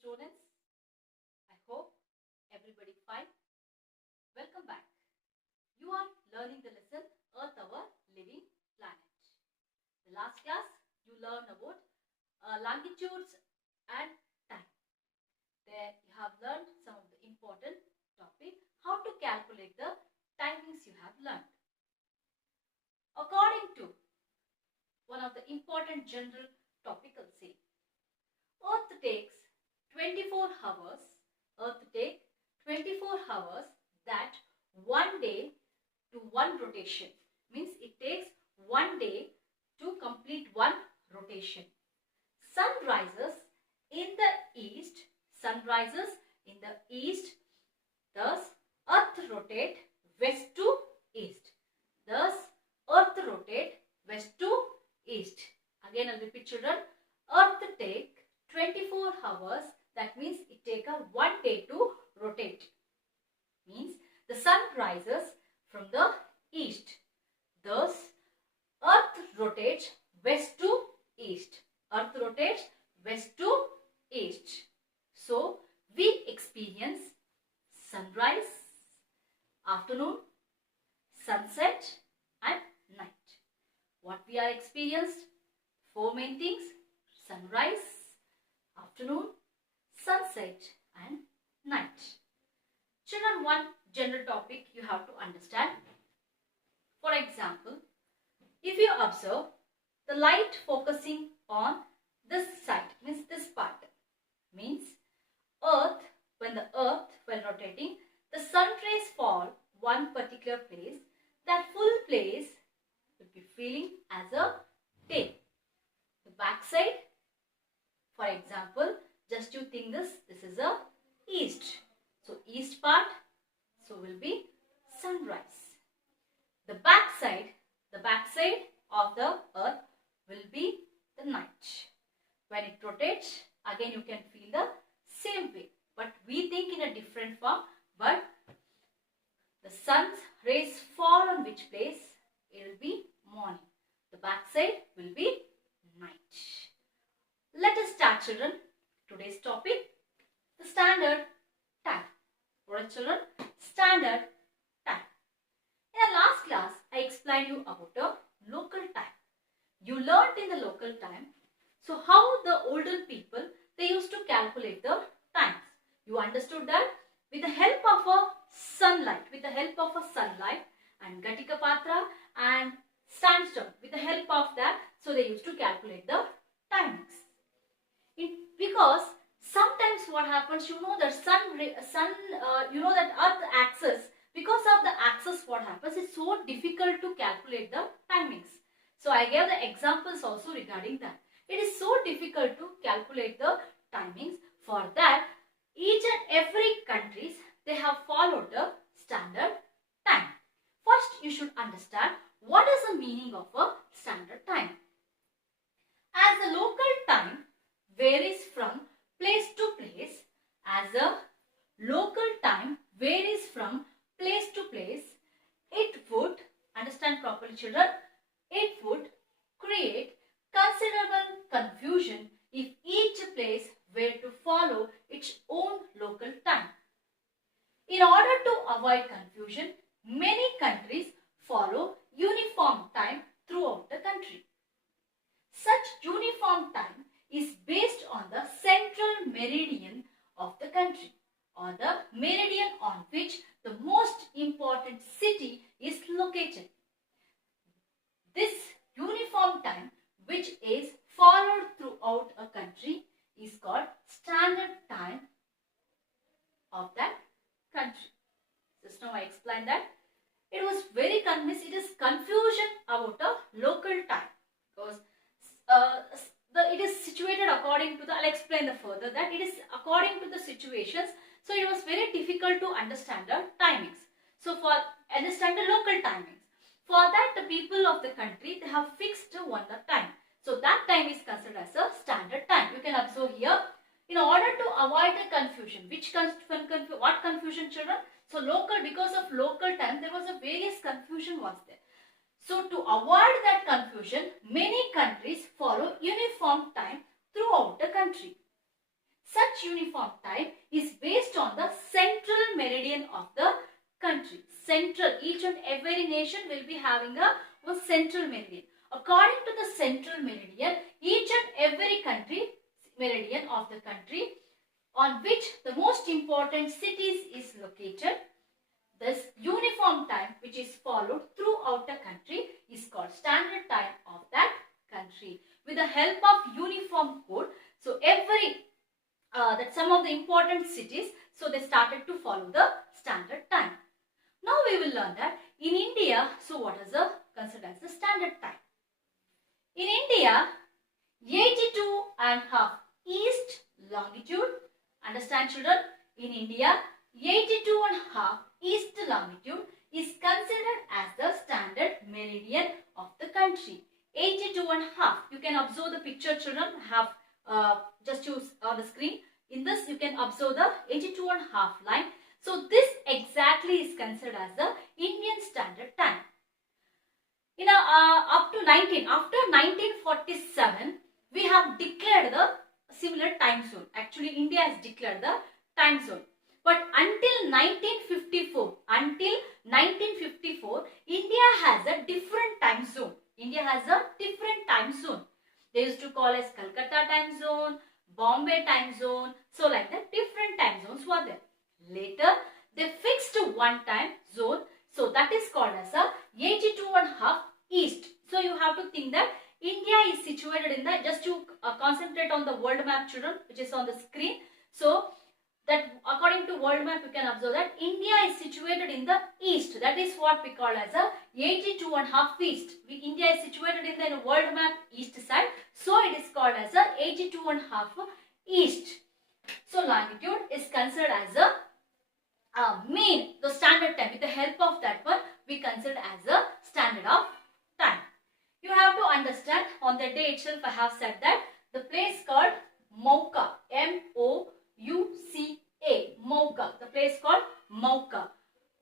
students. I hope everybody fine. Welcome back. You are learning the lesson Earth, our living planet. The last class you learned about longitudes and time. There you have learned some of the important topic, how to calculate the timings you have learned. According to one of the important general topic, I'll say Earth takes 24 hours. Earth takes 24 hours, that one day to one rotation. Means it takes one day to complete one rotation. Sun rises in the east. Sun rises in the east. Thus, Earth rotates west to east. Thus, Earth rotates west to east. Again, I'll repeat, children. Earth take 24 hours. That means it takes a one day to rotate. Means the sun rises from the east. Thus, Earth rotates west to east. Earth rotates west to east. So, we experience sunrise, afternoon, sunset and night. What we are experienced? Four main things: sunrise, afternoon, sunset and night. Children, one general topic you have to understand. For example, if you observe the light focusing on this side, means this part, means Earth, when rotating, the sun rays fall one particular place, that full place will be feeling as a day. The back side, for example, just you think this is a east. So east part, so will be sunrise. The back side of the Earth will be the night. When it rotates, again you can feel the same way, but we think in a different form. But the sun's rays fall on which place? It will be morning. The back side will be night. Let us start, children. Today's topic, the standard time. Alright, children, standard time. In the last class, I explained you about the local time. You learnt in the local time. So how the older people, they used to calculate the times. You understood that with the help of a sunlight, and Gatika Patra and sandstone, with the help of that, so they used to calculate the timings. Because sometimes what happens, that that Earth axis, because of the axis, what happens, it's so difficult to calculate the timings. So I gave the examples also regarding that. It is so difficult to calculate the timings. For that, each and every countries, they have followed the standard time. First, you should understand what is the meaning of a standard time. As the local time varies from place to place, it would, understand properly, children, it would create considerable confusion if each place were to follow its own local time. In order to avoid confusion, many countries follow uniform time throughout the country. Such uniform time is based on the central meridian of the country, or the meridian on which the most important city is located. This uniform time, which is followed throughout a country, is called standard time of that country. Just now I explained that. It was very confused. It is confusion about a local time, because it is situated according to the, I'll explain the further that it is according to the situations. So it was very difficult to understand the timings. So for understand the local timings, for that the people of the country, they have fixed one the time. So that time is considered as a standard time. You can observe here. In order to avoid the confusion, what confusion, children? So local, because of local time, there was a various confusion was there. So to avoid that confusion, many countries follow uniform time throughout the country. Such uniform time is based on the central meridian of the country. Central, each and every nation will be having a central meridian. According to the central meridian, each and every country, meridian of the country on which the most important cities is located, this uniform time which is followed throughout the country is called standard time of that country. With the help of uniform code, so that some of the important cities, so they started to follow the standard time. Now we will learn that in India, so what is considered as the standard time? In India, 82.5 east longitude, understand children, in India 82.5 east longitude is considered as the standard meridian of the country. 82.5, you can observe the picture children, have just choose on the screen. In this you can observe the 82.5 line. So this exactly is considered as the Indian standard time. Up to after 1947, we have declared the similar time zone. Actually, India has declared the time zone. But until 1954, India has a different time zone. India has a different time zone. They used to call as Calcutta time zone, Bombay time zone. So like that, different time zones were there. Later, they fixed one time zone. So that is called as a 82.5 east. So you have to think that India is situated in the, just to concentrate on the world map children, which is on the screen. So that according to world map, you can observe that India is situated in the east. That is what we call as a 82.5 east. India is situated in the world map east side. So it is called as a 82.5 east. So longitude is considered as a mean, the standard time. With the help of that one, we consider as a standard of time. You have to understand, on the day itself I have said that the place called Mauka, M-O-U-C-A, Mauka, the place called Mauka.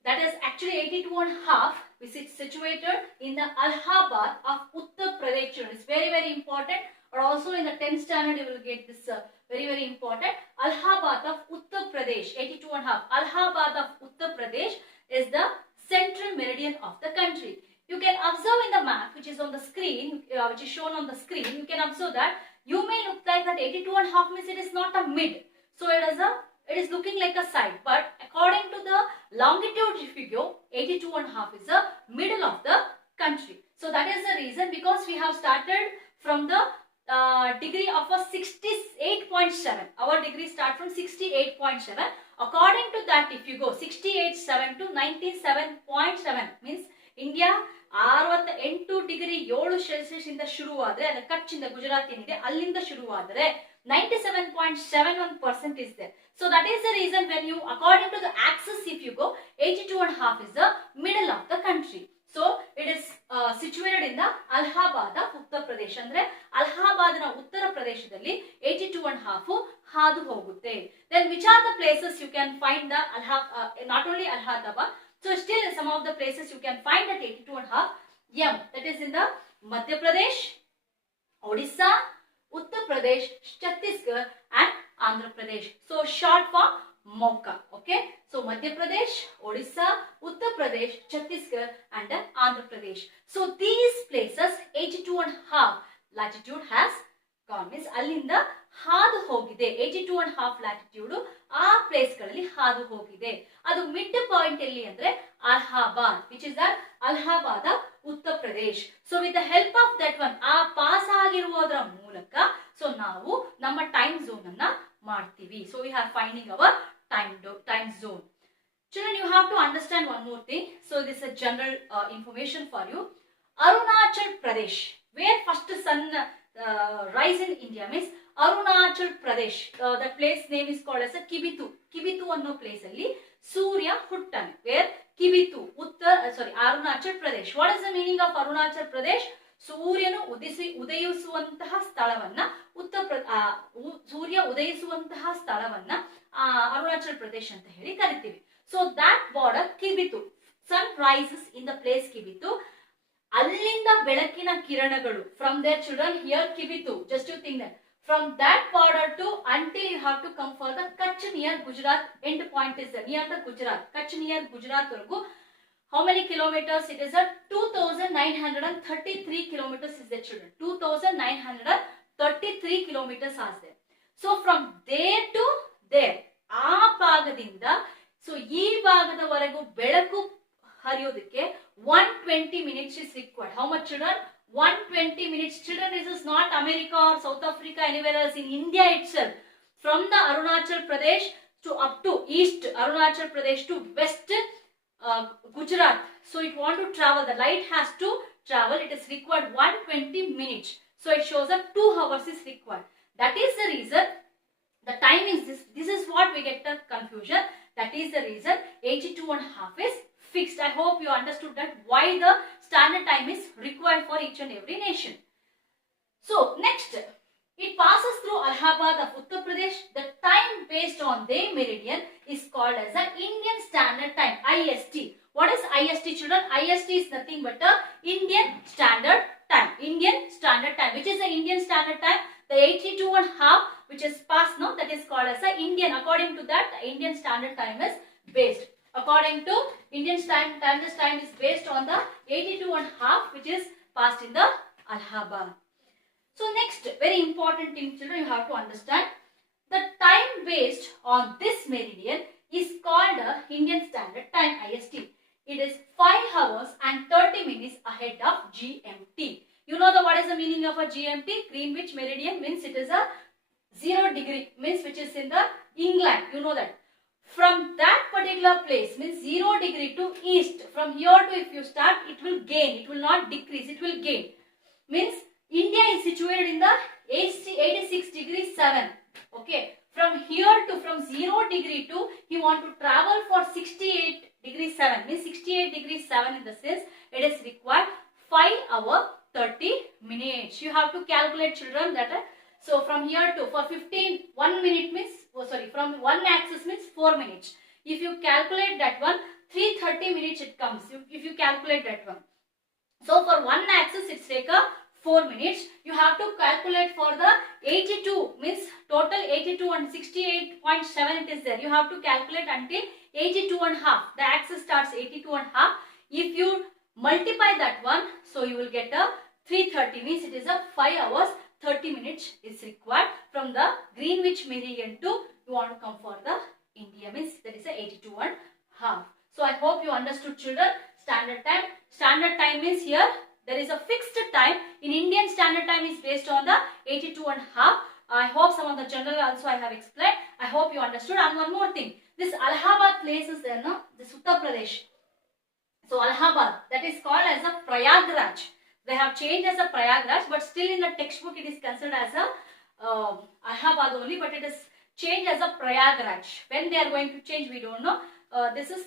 That is actually 82.5, which is situated in the Allahabad of Uttar Pradesh. It's very, very important. Or also in the 10th standard, you will get this very, very important. Allahabad of Uttar Pradesh, 82.5. Allahabad of Uttar Pradesh is the central meridian of the country. You can observe in the map, which is on the screen, which is shown on the screen. You can observe that you may look like that 82.5 means it is not a mid. So it is looking like a side. But according to the longitude, if you go, 82.5 is the middle of the country. So that is the reason, because we have started from the degree of a 68.7. Our degree start from 68.7. According to that, if you go 68.7 to 97.7 means India 68 degree 7 Celsius ಇಂದ ಶುರುವಾದರೆ, ಅದು ಕಚ್ ಇಂದ ಗುಜರಾತ್ ಏನಿದೆ ಅಲ್ಲಿಂದ ಶುರುವಾದರೆ 97.71% is there. So that is the reason when you, according to the axis, if you go 82.5 is the middle of the country. So it is situated in the Allahabad of Uttar Pradesh. ಅಂದ್ರೆ ಅಲಹಾಬಾದ್ನ ಉತ್ತರ ಪ್ರದೇಶದಲ್ಲಿ 82.5 ಹಾದು ಹೋಗುತ್ತೆ. Then which are the places you can find the not only Allahabad, so still some of the places you can find at 82.5 m, that is in the Madhya Pradesh, Odisha, Uttar Pradesh, Chhattisgarh and Andhra Pradesh. So short for Mauka. Okay, so Madhya Pradesh, Odisha, Uttar Pradesh, Chhattisgarh and Andhra Pradesh. So these places 82.5 latitude has gone, means allinda ಹಾದು ಹೋಗಿದೆ. 82.5 latitude ಆ place ಗಳಲ್ಲಿ ಹಾದು ಹೋಗಿದೆ. ಅದು mid point ಎಲ್ಲಿ ಅಂದ್ರೆ Allahabad, which is the Allahabad Uttar Pradesh. So with the help of that one, ಆ ಪಾಸ್ ಆಗಿರುವುದರ ಮೂಲಕ ಸೊ ನಾವು ನಮ್ಮ ಟೈಮ್ ಝೋನ್ ಅನ್ನ ಮಾಡ್ತೀವಿ. So we are finding our time zone. Children, you have to understand one more thing. So this is a general information for you. Arunachal Pradesh, where first sun rise in India means Arunachal Pradesh. The place name is called as a Kibitu. Kibitu ಅನ್ನೋ place ಅಲ್ಲಿ ಸೂರ್ಯ ಹುಟ್ಟನೆ. Where Kibitu, Arunachal Pradesh. What is the meaning of Arunachal Pradesh? ಸೂರ್ಯನು ಉದಯಿಸುವಂತಹ ಸ್ಥಳವನ್ನ ಸೂರ್ಯ ಉದಯಿಸುವಂತಹ ಸ್ಥಳವನ್ನ ಅರುಣಾಚಲ್ ಪ್ರದೇಶ್ ಅಂತ ಹೇಳಿ ಕರಿತೀವಿ. So that border Kibithu, sun rises in the place Kibithu. ಅಲ್ಲಿಂದ ಬೆಳಕಿನ ಕಿರಣಗಳು, from there children here Kibithu, just you think that From that border to until you have to come for the Kutch near Gujarat. End point is there, near the Gujarat. Kutch near Gujarat vargu. How many kilometers? It is a 2,933 kilometers is there, children. 2,933 kilometers are there. So from there to there, ಆ ಭಾಗದಿಂದ so ಈ ಭಾಗದವರೆಗೂ ಬೆಳಕು ಹರಿಯೋದಕ್ಕೆ 120 minutes is required. How much, children? 120 minutes. Children, this is not America or South Africa, anywhere else. In India itself, from the Arunachal Pradesh to up to east Arunachal Pradesh to west Gujarat. So it want to travel, the light has to travel, it is required 120 minutes. So it shows that 2 hours is required. That is the reason the time is this is what we get the confusion. That is the reason 82.5 is fixed. I hope you understood that why the standard time is required for each and every nation. So next, it passes through Allahabad of Uttar Pradesh. The time based on their meridian is called as the Indian Standard Time, IST. What is IST, children? IST is nothing but the Indian Standard Time. Indian Standard Time. Which is the Indian Standard Time? The 82.5 which is passed now, that is called as the Indian. According to that, the Indian Standard Time is based. According to Indian Standard Time, this time is based on the 82.5 which is passed in the Allahabad. So next, very important thing, children, you have to understand. The time based on this meridian is called the Indian Standard Time, IST. It is 5 hours and 30 minutes ahead of GMT. You know what is the meaning of a GMT? Greenwich Meridian means it is a 0 degree, means which is in the England. You know that. From that particular place, means 0 degree to east. From here to if you start, it will gain. It will not decrease. It will gain. Means India is situated in the 86 degree 7. Okay. From here to from 0 degree to you want to travel for 68 degree 7. Means 68 degree 7 in the sense it is required 5 hours 30 minutes. You have to calculate, children, that. So from here to for 1 minute means from one axis means 4 minutes. If you calculate that one, 330 minutes it comes. If you calculate that one. So for one axis it's take a 4 minutes. You have to calculate for the 82 means total 82 and 68.7 it is there. You have to calculate until 82.5. The axis starts 82.5. If you multiply that one, so you will get a 330 means it is a 5 hours 30 minutes is required from the Greenwich Meridian to you want to come for the India means that is a 82.5. So I hope you understood, children. Standard time. Standard time means here there is a fixed time. In Indian Standard Time is based on the 82.5. I hope some of the general also I have explained. I hope you understood. And one more thing. This Allahabad place is there, no? This Uttar Pradesh. So Allahabad, that is called as a Prayagraj. They have changed as a Prayagraj, but still in the textbook it is considered as a Allahabad only, but it is changed as a Prayagraj. When they are going to change, we don't know. This is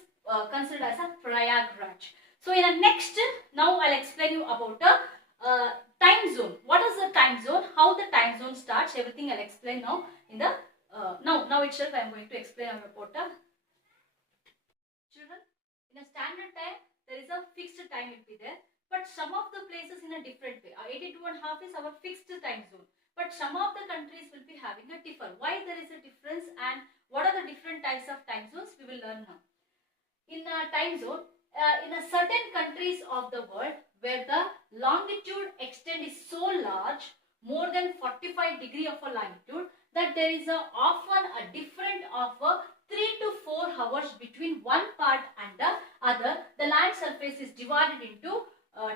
considered as a Prayagraj. So in the next, now I'll explain you about the time zone. What is the time zone? How the time zone starts? Everything I'll explain now in the now itself. I am going to explain about the children. In a standard time, there is a fixed time will be there, but some of the places in a different way. 82.5 is our fixed time zone, but some of the countries will be having a differ. Why there is a difference and what are the different types of time zones? We will learn now. In a time zone, in a certain countries of the world where the longitude extent is so large, more than 45 degree of a longitude, that there is often a difference of 3 to 4 hours between one part and the other. The land surface is divided into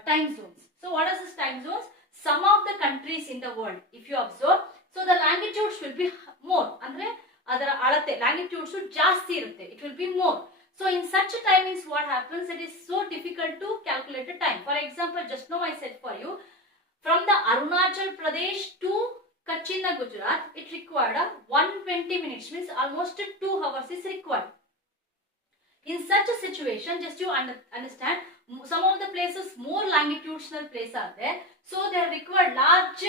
time zones. So what are these time zones? Some of the countries in the world, if you observe, so the longitudes will be more. Andre adara alate longitudes jaasti irutte. It will be more. So in such a time means what happens? It is so difficult to calculate the time. For example, just now I said for you, from the Arunachal Pradesh to Kutch in the Gujarat, it required 120 minutes, means almost 2 hours is required. In such a situation, just to understand, some of the places more longitudinal places are there, so they are required large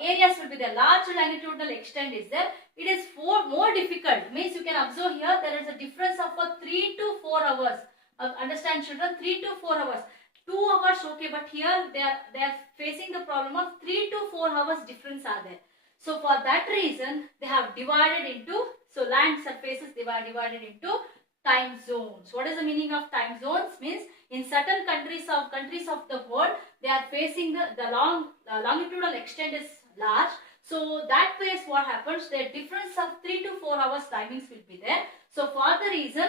areas will be there, large longitudinal extent is there. It is more difficult, means you can observe here there is a difference of 3 to 4 hours. Understand, children? 3 to 4 hours. 2 hours okay, but here they are facing the problem of 3 to 4 hours difference are there. So for that reason, they have divided into, so land surfaces, they were divided into time zones. What is the meaning of time zones? Means in certain countries of the world, they are facing the longitudinal extent is large. So that way what happens, the difference of 3 to 4 hours timings will be there. So for the reason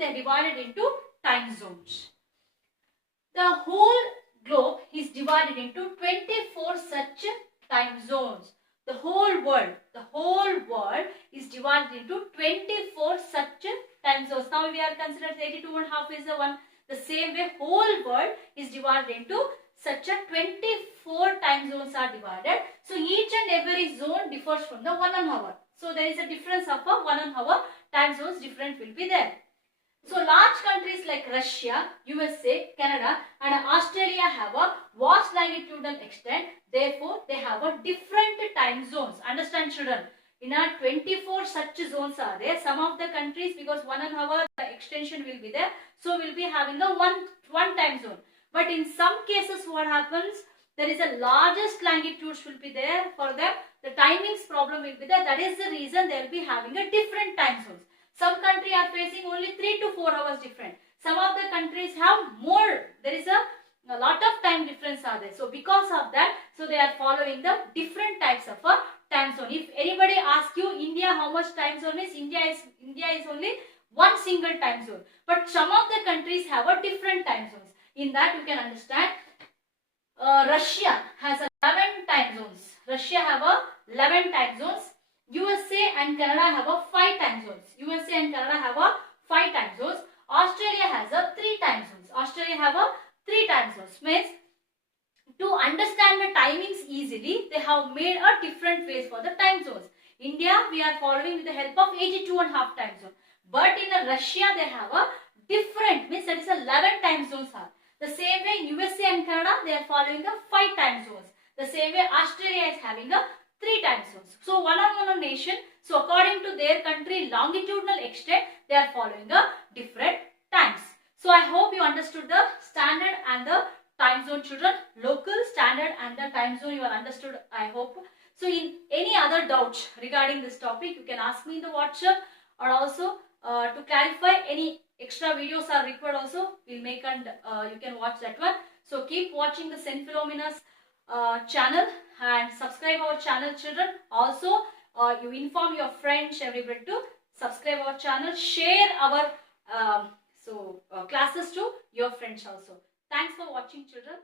they divided into time zones. The whole globe is divided into 24 such time zones. The whole world is divided into 24 such time zones. Now we are considered 82.5 is the one. The same way whole world is divided into such a 24 time zones are divided. So each and every zone differs from the 1 hour. So there is a difference of a 1 hour time zones different will be there. So large countries like Russia, USA, Canada and Australia have a vast longitudinal extent. Therefore, they have a different time zones. Understand children? In our 24 such zones are there. Some of the countries, because 1 hour extension will be there, so we'll be having a one time zone. But in some cases what happens, there is a largest longitudes will be there for them. The timings problem will be there. That is the reason they will be having a different time zones. Some countries are facing only 3 to 4 hours different. Some of the countries have more. There is a lot of time difference are there. So because of that, so they are following the different types of a time zone. If anybody asks you India how much time zone is, India is only one single time zone. But some of the countries have a different time zones. In that you can understand. Russia has 11 time zones. Russia have 11 time zones. USA and Canada have 5 time zones. USA and Canada have 5 time zones. Australia has 3 time zones. Australia have 3 time zones. Means to understand the timings easily, they have made a different ways for the time zones. India, we are following with the help of 82.5 time zone. But in Russia, they have a different, means that is 11 time zones are. The same way in USA and Canada, they are following 5 time zones. The same way Australia is having 3 time zones. So one nation, so according to their country longitudinal extent, they are following different times. So I hope you understood the standard and the time zone children. Local, standard and the time zone you are understood, I hope. So in any other doubts regarding this topic, you can ask me in the WhatsApp, or also to clarify any extra videos are required also, we'll make and you can watch that one. So keep watching the St. Philomena's channel and subscribe our channel children. Also you inform your friends, everybody to subscribe our channel, share our classes to your friends also. Thanks for watching children.